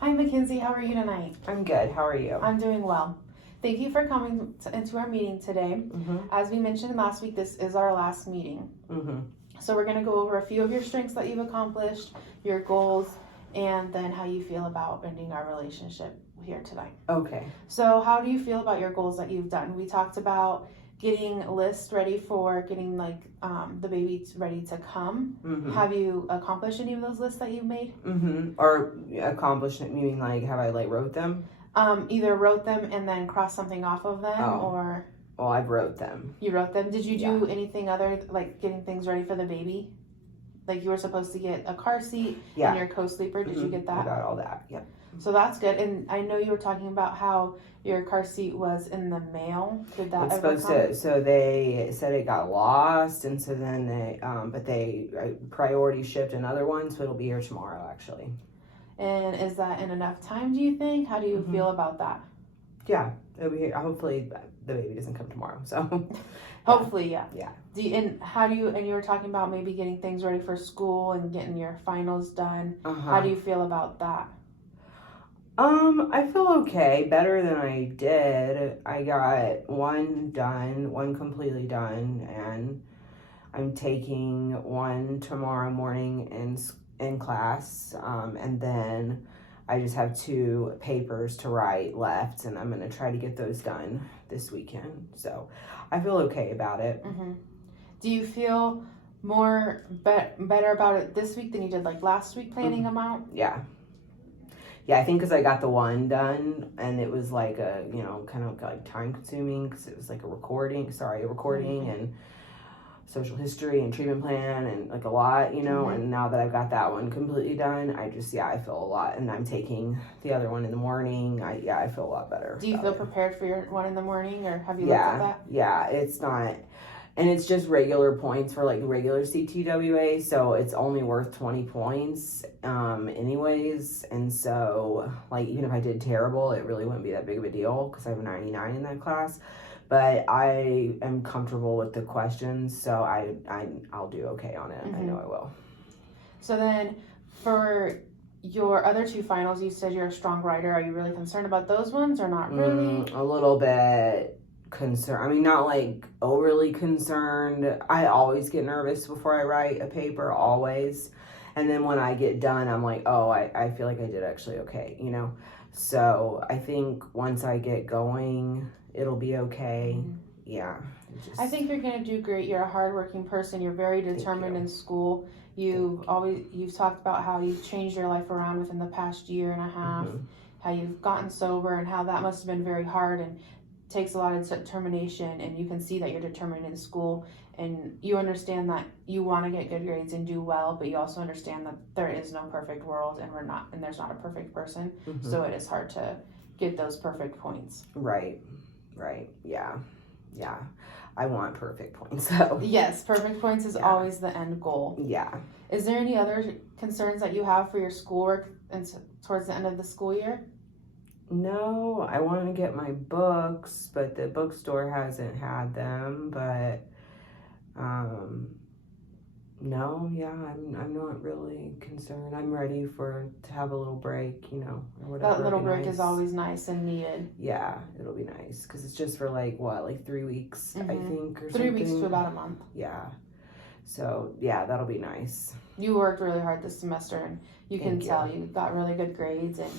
Hi, Mackenzie. How are you tonight? I'm good. How are you? I'm doing well. Thank you for coming into our meeting today. Mm-hmm. As we mentioned last week, this is our last meeting. Mm-hmm. So we're going to go over a few of your strengths that you've accomplished, your goals, and then how you feel about ending our relationship here tonight. Okay. So how do you feel about your goals that you've done? We talked about getting lists ready for getting the baby ready to come. Mm-hmm. Have you accomplished any of those lists that you made? Mm-hmm. Or accomplished it, meaning like have I wrote them? Either wrote them and then crossed something off of them, or well, I've wrote them. You wrote them. Did you do anything other like getting things ready for the baby? Like you were supposed to get a car seat and your co-sleeper. Did you get that? I got all that. Yep. So that's good. And I know you were talking about how your car seat was in the mail. Did that ever come? So they said it got lost, and so then they priority shipped another one, so it'll be here tomorrow actually. And is that in enough time, do you think? How do you feel about that? Yeah, it'll be here. Hopefully the baby doesn't come tomorrow. So hopefully, yeah. Yeah. And you were talking about maybe getting things ready for school and getting your finals done. How do you feel about that? I feel okay, better than I did. I got one done, one completely done, and I'm taking one tomorrow morning in class, and then I just have 2 papers to write left, and I'm going to try to get those done this weekend. So I feel okay about it. Mm-hmm. Do you feel more better about it this week than you did like last week planning them out? Yeah. Yeah, I think because I got the one done, and it was like a, kind of like time consuming because it was like a recording and social history and treatment plan and like a lot, and now that I've got that one completely done, I feel a lot, and I'm taking the other one in the morning. I feel a lot better. Do you feel prepared for your one in the morning, or have you looked at that? Yeah, it's not, and it's just regular points for like regular CTWA, so it's only worth 20 points anyways, and so like even if I did terrible, it really wouldn't be that big of a deal because I have a 99 in that class. But I am comfortable with the questions, so I'll do okay on it. I know I will. So then, for your other 2 finals, you said you're a strong writer. Are you really concerned about those ones, or not really? A little bit concerned. I mean, not like overly concerned. I always get nervous before I write a paper, always. And then when I get done, I'm like, oh, I feel like I did actually okay, So I think once I get going, it'll be okay. Yeah. I think you're going to do great. You're a hardworking person. You're very determined in school. You've talked about how you've changed your life around within the past year and a half, how you've gotten sober, and how that must have been very hard and takes a lot of determination. And you can see that you're determined in school, and you understand that you want to get good grades and do well, but you also understand that there is no perfect world, and there's not a perfect person. So it is hard to get those perfect points. Right. Yeah. I want perfect points. So yes, perfect points is always the end goal. Yeah. Is there any other concerns that you have for your schoolwork and towards the end of the school year? No, I want to get my books, but the bookstore hasn't had them. But no, yeah, I'm not really concerned. I'm ready to have a little break, or whatever. That little break is always nice and needed. Yeah, it'll be nice because it's just for like 3 weeks, I think, or 3 weeks to about a month. Yeah. So yeah, that'll be nice. You worked really hard this semester, and you can tell you got really good grades, and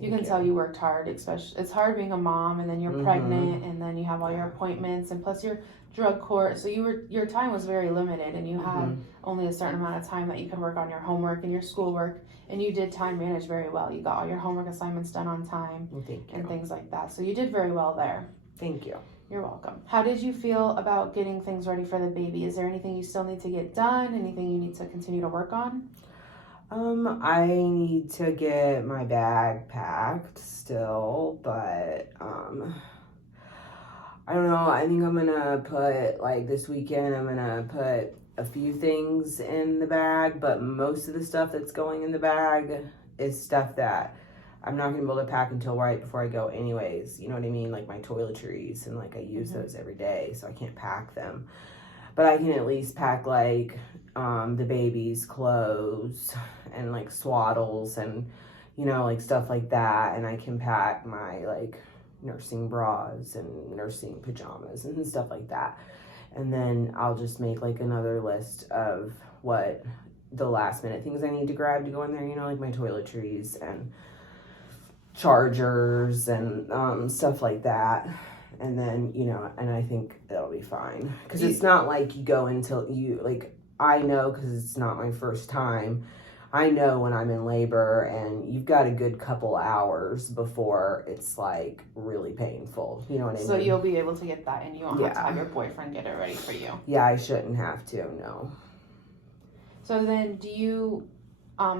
you can tell you worked hard. Especially, it's hard being a mom, and then you're pregnant, and then you have all your appointments, and plus your drug court. So your time was very limited, and you had only a certain amount of time that you could work on your homework and your schoolwork, and you did time manage very well. You got all your homework assignments done on time, and things like that. So you did very well there. Thank you. You're welcome. How did you feel about getting things ready for the baby? Is there anything you still need to get done? Anything you need to continue to work on? I need to get my bag packed still, but I don't know. I think I'm gonna put this weekend. I'm gonna put a few things in the bag, but most of the stuff that's going in the bag is stuff that I'm not gonna be able to pack until right before I go anyways. You know what I mean? Like my toiletries, and I use those every day, so I can't pack them. But I can at least pack the baby's clothes and swaddles and you know, like stuff like that. And I can pack my like nursing bras and nursing pajamas and stuff like that. And then I'll just make like another list of what the last minute things I need to grab to go in there, you know, like my toiletries and chargers and stuff like that. And then, you know, and I think it'll be fine. Because it's not like you go until you, like, I know because it's not my first time. I know when I'm in labor and you've got a good couple hours before it's like really painful. You know what I mean? So you'll be able to get that and you won't have to Yeah. have your boyfriend get it ready for you. Yeah, I shouldn't have to, no. So then do you,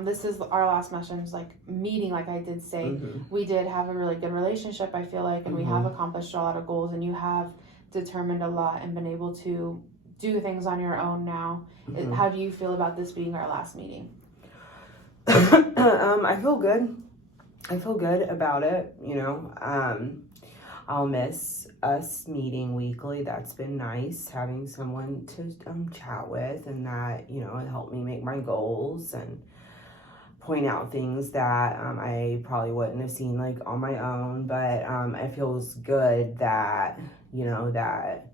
this is our last mentions, like meeting, like I did say, we did have a really good relationship, I feel like, and we have accomplished a lot of goals, and you have determined a lot and been able to do things on your own now. How do you feel about this being our last meeting? I feel good. I feel good about it, you know. I'll miss us meeting weekly. That's been nice, having someone to chat with, and that, you know, it helped me make my goals and point out things that I probably wouldn't have seen like on my own. But it feels good that, you know, that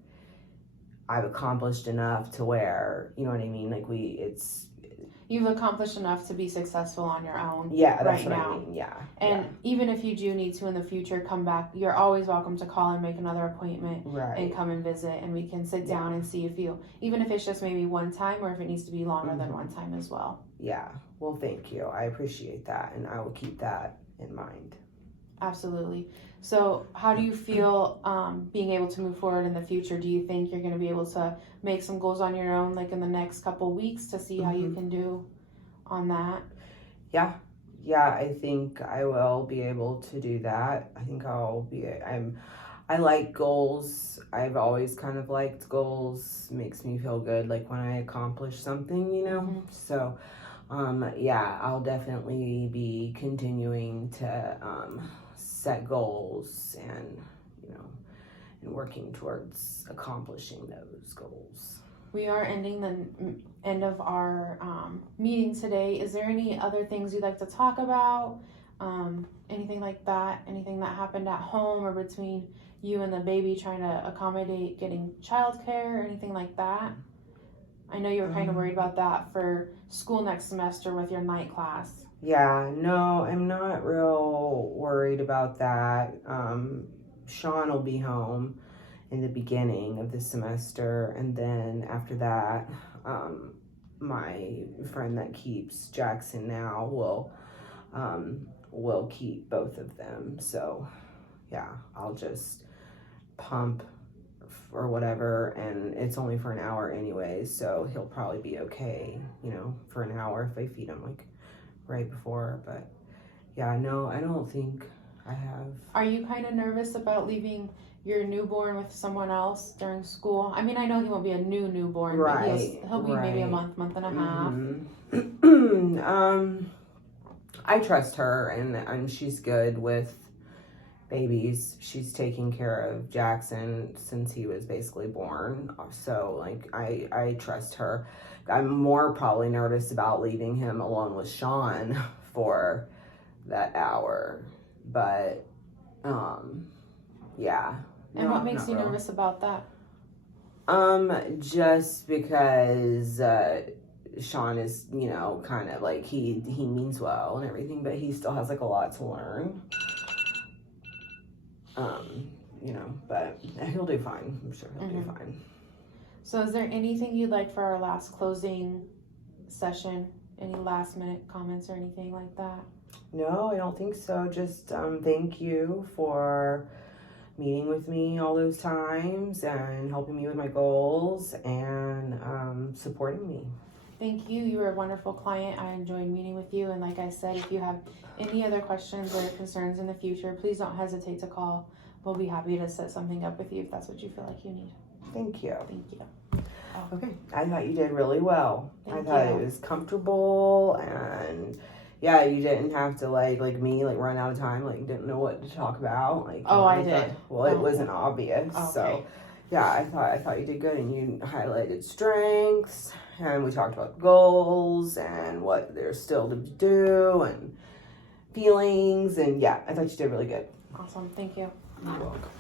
I've accomplished enough to where, you know what I mean, like you've accomplished enough to be successful on your own. Yeah, that's right what now. I mean. Yeah. And even if you do need to in the future come back, you're always welcome to call and make another appointment and come and visit, and we can sit down and see if you, even if it's just maybe one time or if it needs to be longer than one time as well. Yeah. Well, thank you. I appreciate that, and I will keep that in mind. Absolutely. So how do you feel being able to move forward in the future? Do you think you're going to be able to make some goals on your own, like in the next couple weeks, to see how you can do on that? Yeah, I think I will be able to do that. I think I like goals. I've always kind of liked goals. Makes me feel good, like when I accomplish something, you know? So, yeah, I'll definitely be continuing to set goals and, you know, and working towards accomplishing those goals. We are ending the end of our meeting today. Is there any other things you'd like to talk about? Anything like that? Anything that happened at home or between you and the baby, trying to accommodate getting childcare or anything like that? I know you were kind of worried about that for school next semester with your night class. Yeah, no, I'm not real worried about that. Sean will be home in the beginning of the semester, and then after that, my friend that keeps Jackson now will keep both of them. So yeah, I'll just pump or whatever, and it's only for an hour anyway, so he'll probably be okay, you know, for an hour if I feed him like right before. But yeah, no, I don't think I have. Are you kind of nervous about leaving your newborn with someone else during school? I mean, I know he won't be a newborn, Right, but he'll be maybe a month and a half. I trust her, and she's good with babies. She's taking care of Jackson since he was basically born. So like I trust her. I'm more probably nervous about leaving him alone with Sean for that hour. But yeah. And what makes you nervous about that? Just because Sean is, you know, kind of like he means well and everything, but he still has like a lot to learn. You know, but he'll do fine. I'm sure he'll do fine. So is there anything you'd like for our last closing session? Any last minute comments or anything like that? No, I don't think so. Just thank you for meeting with me all those times and helping me with my goals and supporting me. Thank you. You were a wonderful client. I enjoyed meeting with you. And like I said, if you have any other questions or concerns in the future, please don't hesitate to call. We'll be happy to set something up with you if that's what you feel like you need. Thank you. Thank you. Oh. Okay. I thought you did really well. I thought it was comfortable, and yeah, you didn't have to like me run out of time, like didn't know what to talk about. Like I did. Well, it wasn't obvious. Okay. So yeah, I thought you did good, and you highlighted strengths, and we talked about goals and what there's still to do, and feelings, and yeah, I thought you did really good. Awesome. Thank you. You're welcome.